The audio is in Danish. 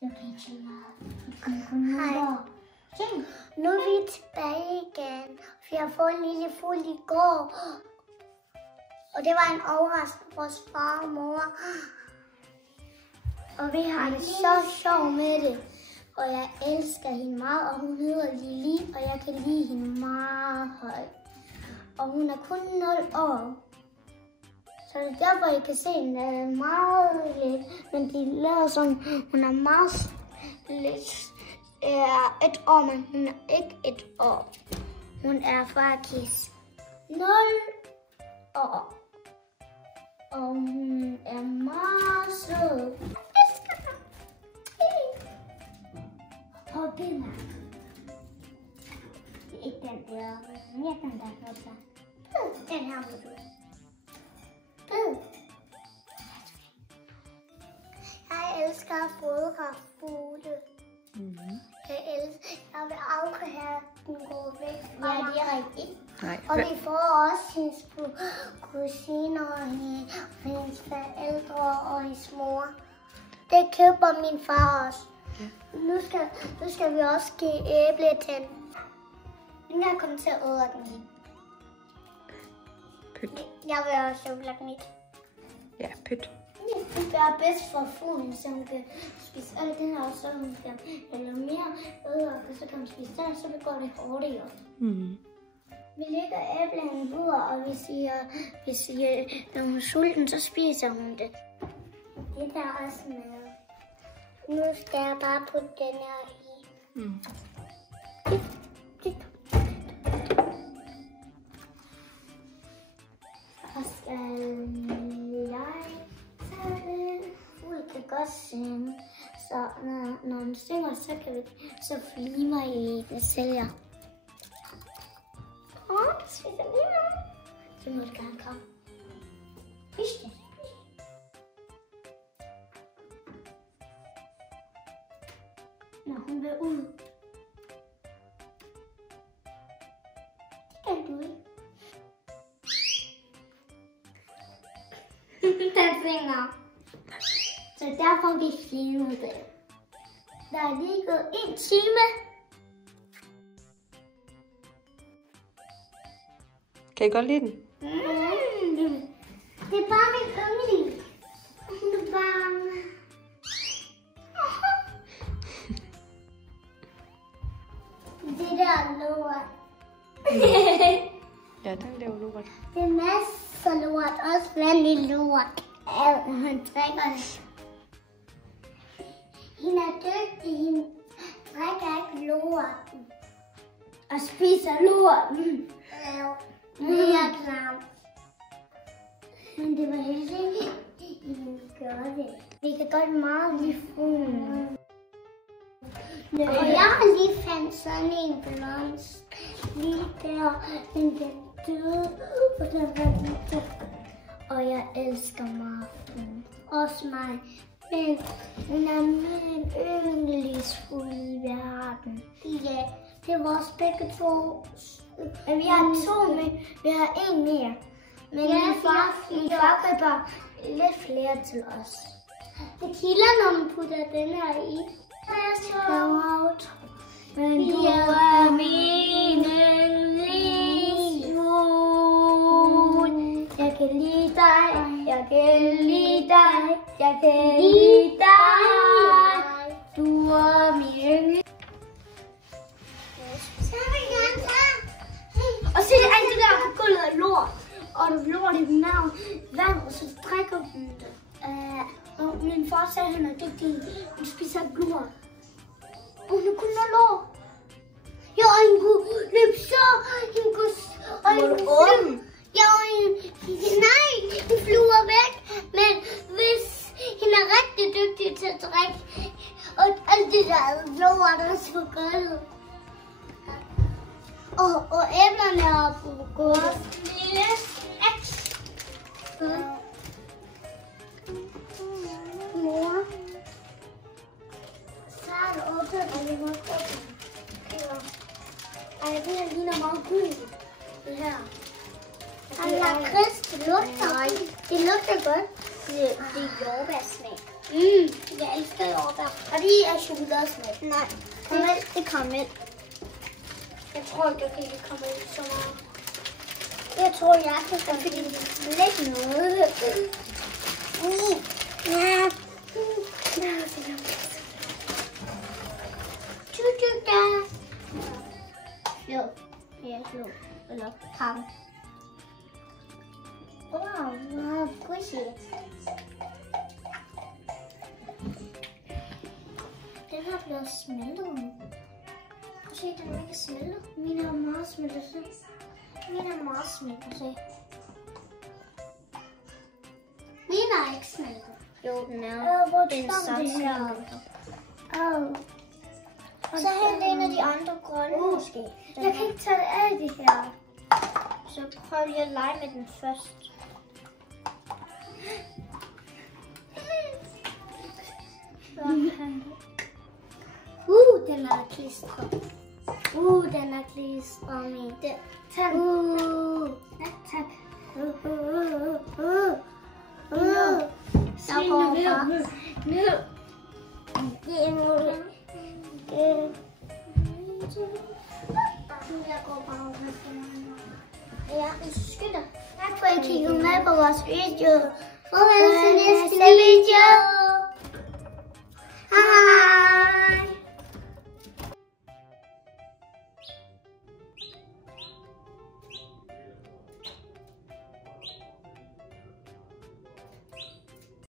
Hej. Nu er vi tilbage igen. Vi har fået en lille fugl i går. Og det var en overraskelse for vores far og mor. Og vi har det så sjovt med det. Og jeg elsker hende meget, og hun hedder Lili, og jeg kan lide hende meget højt. Og hun er kun 0 år. Så det er derfor, I kan se, at hun er meget lidt. Men de lader som, hun er meget lidt. Er 1 år, men hun er ikke 1 år. Hun er faktisk 0 år. Og hun er meget sød. Prøv mig. Det er ikke den der. Mere den der gør sig. Den her må du. Jeg elsker at fodre fugle. Jeg vil aldrig have den gå væk fra mig. Ja, det er rigtigt. Nej. Og vi får også hendes kusiner og hendes forældre og hendes mor. Det køber min far også. Ja. Nu skal vi også give æble til den. Nu kan jeg komme til at æde den lige. Pyt. Jeg vil også ødelægge mit. Ja, pyt. Det er bedst for fuglen, så hun kan spise alt det her, og så hun kan eller mere ødelægge, så kan hun spise det, så det går det hurtigere. Vi lægger æblen i bordet, og vi siger, når hun er sulten, så spiser hun det. Det der også med. Nu skal jeg bare putte den her i. Og skal jeg tage det? Fuglen kan godt synge. Så når den synger, så flimer I det sælger. Det spiser lige nu. Det må du gerne komme. Spis det. Når hun vil ud. Det kan du ikke. Den finger. Så derfor vi filmede det. Der er lige gået 1 time. Kan I godt lide den? Det er bare min yndling. Hun er bange. Det der er lort. Ja, den laver lort. Det er masser af lort. Også vand i lort. Han drikker det. Hende er dygtig. Hende drikker ikke lorten. Og spiser lorten. Det er klart. Men det var heldigt, at hun gjorde det. Vi kan godt meget lide fuglen. Og jeg har lige fandt sådan en blomst lige der, men den døde, og den var lige der. Og jeg elsker meget fuglen. Også mig. Men hun er min yndlingsfugl i verden. Ja, det er vores begge to. Vi har 2 med. Vi har 1 mere. Men ja, min far køber lidt flere til os. Det kilder, når man putter den her i. Men du er min yndlingsfugl. Jeg kan lide dig, jeg kan lide dig, jeg kan lide dig. Du er min yndlingsfugl. Og se det alt det der på gulvet af lort. Og du lort i den navn vand, og så drikker hun det. Og min far sagde, at han er dygtig. Hun spiser lort. Og hun er kun af lort. Ja, og hun kunne løbe så. Hun kunne flyve. Ja, og nej, hun flyver væk. Men hvis hun er rigtig dygtig til at drikke, og alt det der lort også på gulvet. Og æblerne er på gulvet. Lille X. Mor. Så er det åbnet, og vi må åbne. Ej, det her ligner meget gul. Det her. Lakrids, det lugter. Det lugter godt. Det er jordbærsmag. Jeg elsker jordbær. Og det er chokoladesmag. Nej, det er karamel. Jeg tror ikke, jeg kan lide karamel så meget. Jeg tror, jeg kan gøre fordi det er lidt noget. Ja. Jo, jeg slår. Eller pang. Wow, squishy. Den har blevet smeltet nu. Prøv at se, den er ikke smeltet. Min er meget smeltet. Min er meget smeltet, se. Min er ikke smeltet. Jo, den er. Den er så smeltet. Så hent en af de andre grønne måske. Jeg kan ikke tage af det her. Så prøv lige at lege med den først. Den er klistret. Den er klistret. Tak. Tak. Så går bare. Jeg går bare. Ja, skyld dig. Tak for at I kiggede med på vores video. Farvel til næste video.